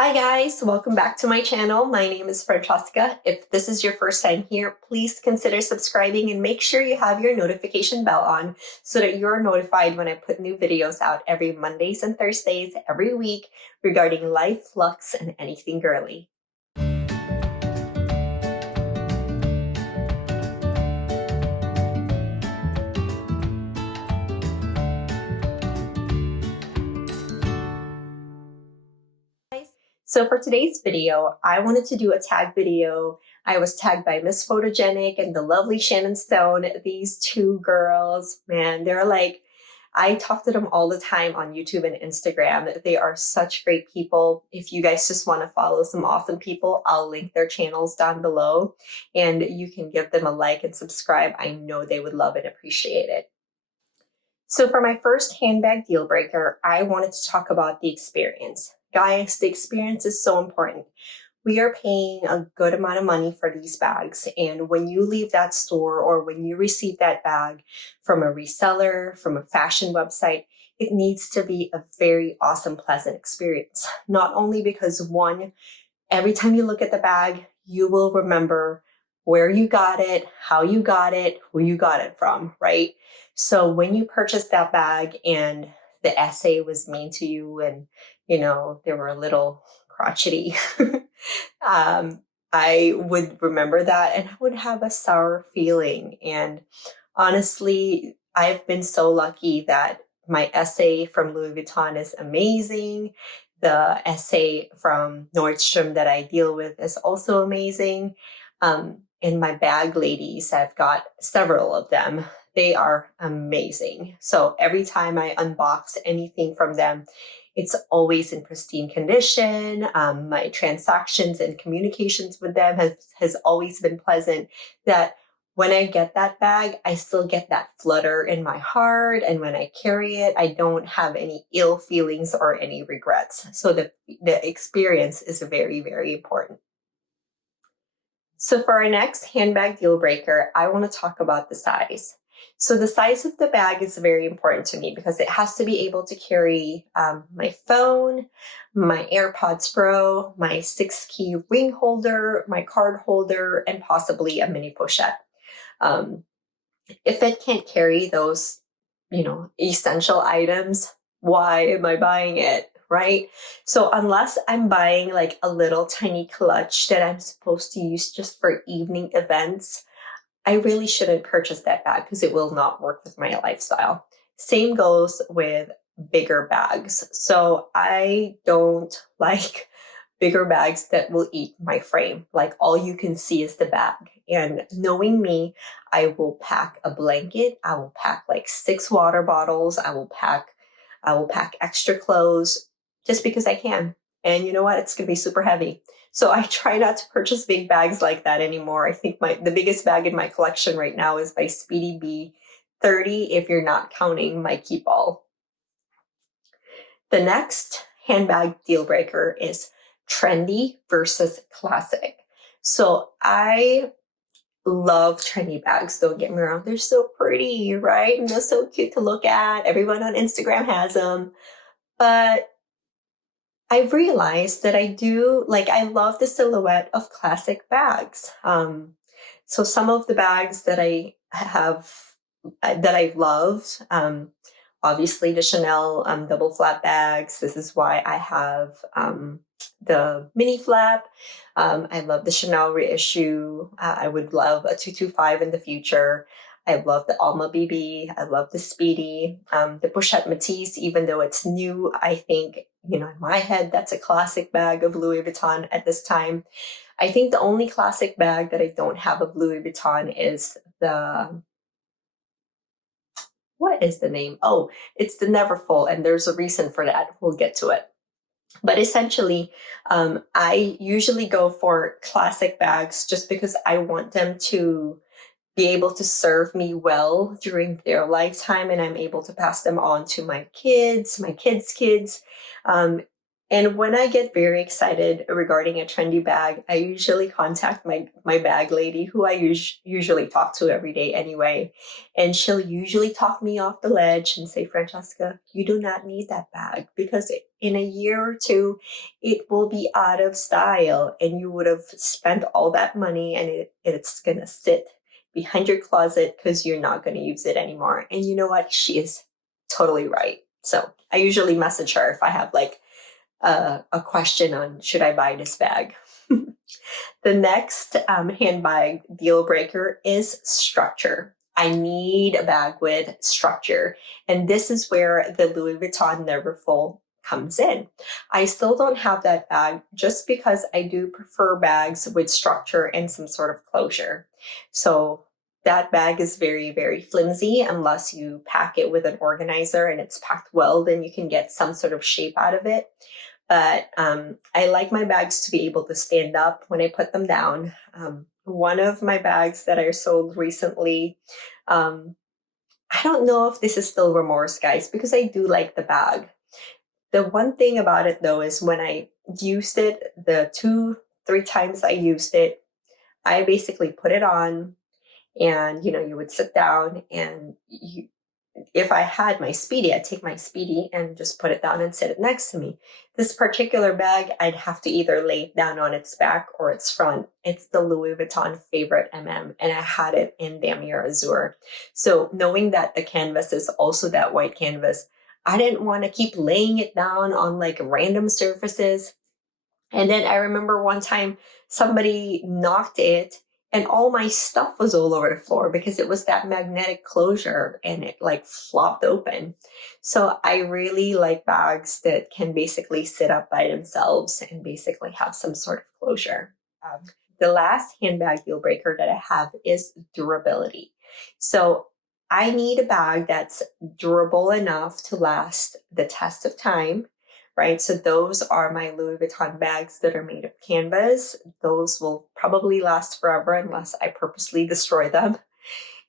Hi guys, welcome back to my channel. My name is Francesca. If this is your first time here, please consider subscribing and make sure you have your notification bell on so that you're notified when I put new videos out every Mondays and Thursdays every week regarding life, looks, and anything girly. So for today's video, I wanted to do a tag video. I was tagged by Msphotoghenic and the lovely Shannon Stone. These two girls, man, they're like, I talk to them all the time on YouTube and Instagram. They are such great people. If you guys just want to follow some awesome people, I'll link their channels down below and you can give them a like and subscribe. I know they would love and appreciate it. So for my first handbag deal breaker, I wanted to talk about the experience. Guys, the experience is so important. We are paying a good amount of money for these bags. And when you leave that store or when you receive that bag from a reseller, from a fashion website, it needs to be a very awesome, pleasant experience. Not only because one, every time you look at the bag, you will remember where you got it, how you got it, who you got it from, right? So when you purchase that bag and the essay was mean to you and, they were a little crotchety, I would remember that and I would have a sour feeling. And honestly, I've been so lucky that my essay from Louis Vuitton is amazing. The essay from Nordstrom that I deal with is also amazing. And my bag ladies, I've got several of them. They are amazing. So every time I unbox anything from them, it's always in pristine condition. My transactions and communications with them has always been pleasant. That when I get that bag, I still get that flutter in my heart. And when I carry it, I don't have any ill feelings or any regrets. So the experience is very, very important. So for our next handbag deal breaker, I want to talk about the size. So the size of the bag is very important to me because it has to be able to carry my phone, my AirPods Pro, my 6-key ring holder, my card holder, and possibly a mini pochette. If it can't carry those, essential items, why am I buying it? Right? So unless I'm buying like a little tiny clutch that I'm supposed to use just for evening events, I really shouldn't purchase that bag because it will not work with my lifestyle. Same goes with bigger bags. So I don't like bigger bags that will eat my frame. Like all you can see is the bag. And knowing me, I will pack a blanket. I will pack like 6 water bottles. I will pack extra clothes just because I can. And you know what? It's going to be super heavy. So I try not to purchase big bags like that anymore. I think the biggest bag in my collection right now is by Speedy B 30 if you're not counting my keep all. The next handbag deal breaker is trendy versus classic. So I love trendy bags, don't get me wrong. They're so pretty, right? And they're so cute to look at. Everyone on Instagram has them. But I've realized that I love the silhouette of classic bags. So some of the bags that I have, that I love, obviously the Chanel double flap bags. This is why I have the mini flap. I love the Chanel reissue. I would love a 225 in the future. I love the Alma BB. I love the Speedy. The Pochette Matisse, even though it's new, I think, in my head, that's a classic bag of Louis Vuitton at this time. I think the only classic bag that I don't have of Louis Vuitton is what is the name? Oh, it's the Neverfull, and there's a reason for that. We'll get to it. But essentially, I usually go for classic bags just because I want them to be able to serve me well during their lifetime, and I'm able to pass them on to my kids' kids. And when I get very excited regarding a trendy bag, I usually contact my bag lady, who I usually talk to every day anyway. And she'll usually talk me off the ledge and say, Francesca, you do not need that bag because in a year or two, it will be out of style and you would have spent all that money and it's gonna sit behind your closet because you're not gonna use it anymore. And you know what? She is totally right. So I usually message her if I have like a question on should I buy this bag. The next handbag deal breaker is structure. I need a bag with structure. And this is where the Louis Vuitton Neverfull comes in. I still don't have that bag just because I do prefer bags with structure and some sort of closure. So that bag is very, very flimsy unless you pack it with an organizer and it's packed well, then you can get some sort of shape out of it. But I like my bags to be able to stand up when I put them down. One of my bags that I sold recently, I don't know if this is still remorse, guys, because I do like the bag. The one thing about it, though, is when I used it, the 2-3 times I used it, I basically put it on and, you would sit down and if I had my Speedy, I'd take my Speedy and just put it down and sit it next to me. This particular bag, I'd have to either lay it down on its back or its front. It's the Louis Vuitton Favorite MM, and I had it in Damier Azur. So knowing that the canvas is also that white canvas, I didn't want to keep laying it down on like random surfaces. And then I remember one time somebody knocked it and all my stuff was all over the floor because it was that magnetic closure and it like flopped open. So I really like bags that can basically sit up by themselves and basically have some sort of closure. The last handbag deal breaker that I have is durability. So I need a bag that's durable enough to last the test of time. Right, so those are my Louis Vuitton bags that are made of canvas. Those will probably last forever unless I purposely destroy them.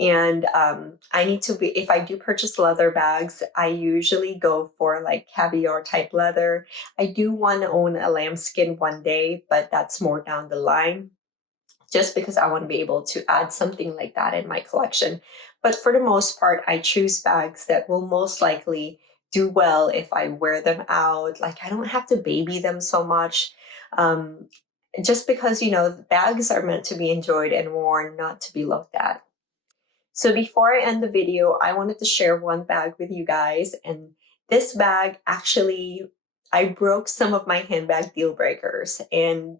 And I need to be, if I do purchase leather bags, I usually go for like caviar type leather. I do want to own a lambskin one day, but that's more down the line, just because I want to be able to add something like that in my collection. But for the most part, I choose bags that will most likely do well if I wear them out. Like I don't have to baby them so much. Just because, bags are meant to be enjoyed and worn, not to be looked at. So before I end the video, I wanted to share one bag with you guys. And this bag, actually, I broke some of my handbag deal breakers. And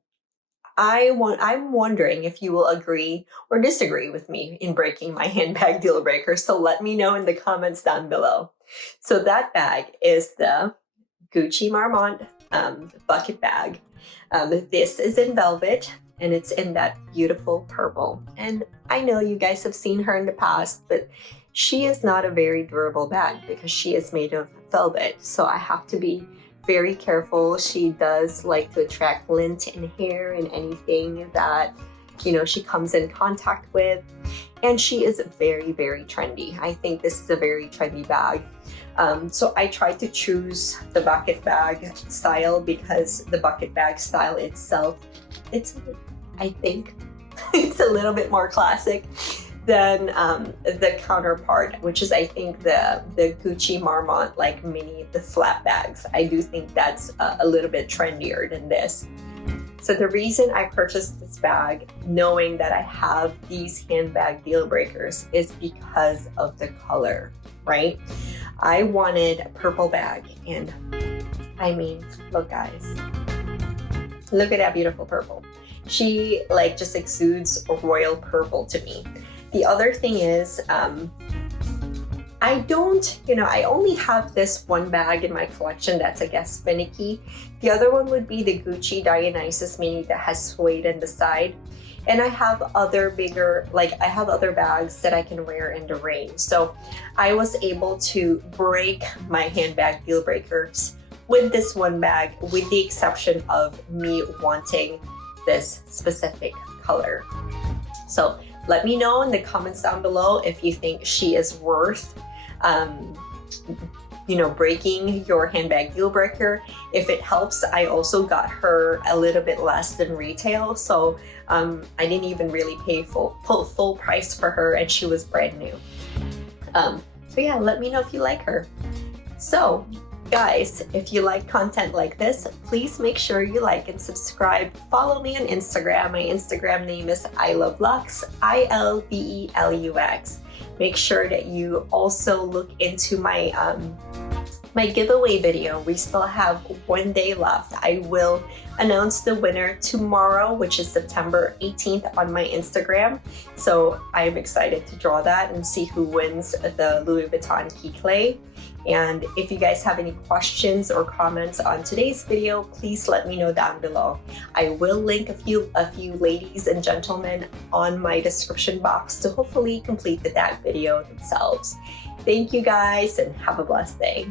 I'm wondering if you will agree or disagree with me in breaking my handbag deal breaker. So let me know in the comments down below. So that bag is the Gucci Marmont bucket bag. This is in velvet and it's in that beautiful purple. And I know you guys have seen her in the past, but she is not a very durable bag because she is made of velvet. So I have to be very careful. She does like to attract lint and hair and anything that, she comes in contact with. And she is very, very trendy. I think this is a very trendy bag. So I tried to choose the bucket bag style because the bucket bag style itself, I think it's a little bit more classic than the counterpart, which is I think the Gucci Marmont like mini, the flat bags. I do think that's a little bit trendier than this. So the reason I purchased this bag, knowing that I have these handbag deal breakers, is because of the color, right? I wanted a purple bag, and I mean, look guys, look at that beautiful purple. She like just exudes a royal purple to me. The other thing is, I only have this one bag in my collection that's, I guess, finicky. The other one would be the Gucci Dionysus Mini that has suede in the side. And I have other bags that I can wear in the rain. So I was able to break my handbag deal breakers with this one bag, with the exception of me wanting this specific color. So let me know in the comments down below if you think she is worth breaking your handbag deal breaker. If it helps, I also got her a little bit less than retail. So I didn't even really pay full price for her, and she was brand new. So yeah, let me know if you like her. So guys, if you like content like this, please make sure you like and subscribe. Follow me on Instagram. My Instagram name is ILoveLux, ILVELUX. Make sure that you also look into my my giveaway video. We still have 1 day left. I will announce the winner tomorrow, which is September 18th on my Instagram. So I'm excited to draw that and see who wins the Louis Vuitton key clay. And if you guys have any questions or comments on today's video, please let me know down below. I will link a few ladies and gentlemen on my description box to hopefully complete the tag video themselves. Thank you guys and have a blessed day.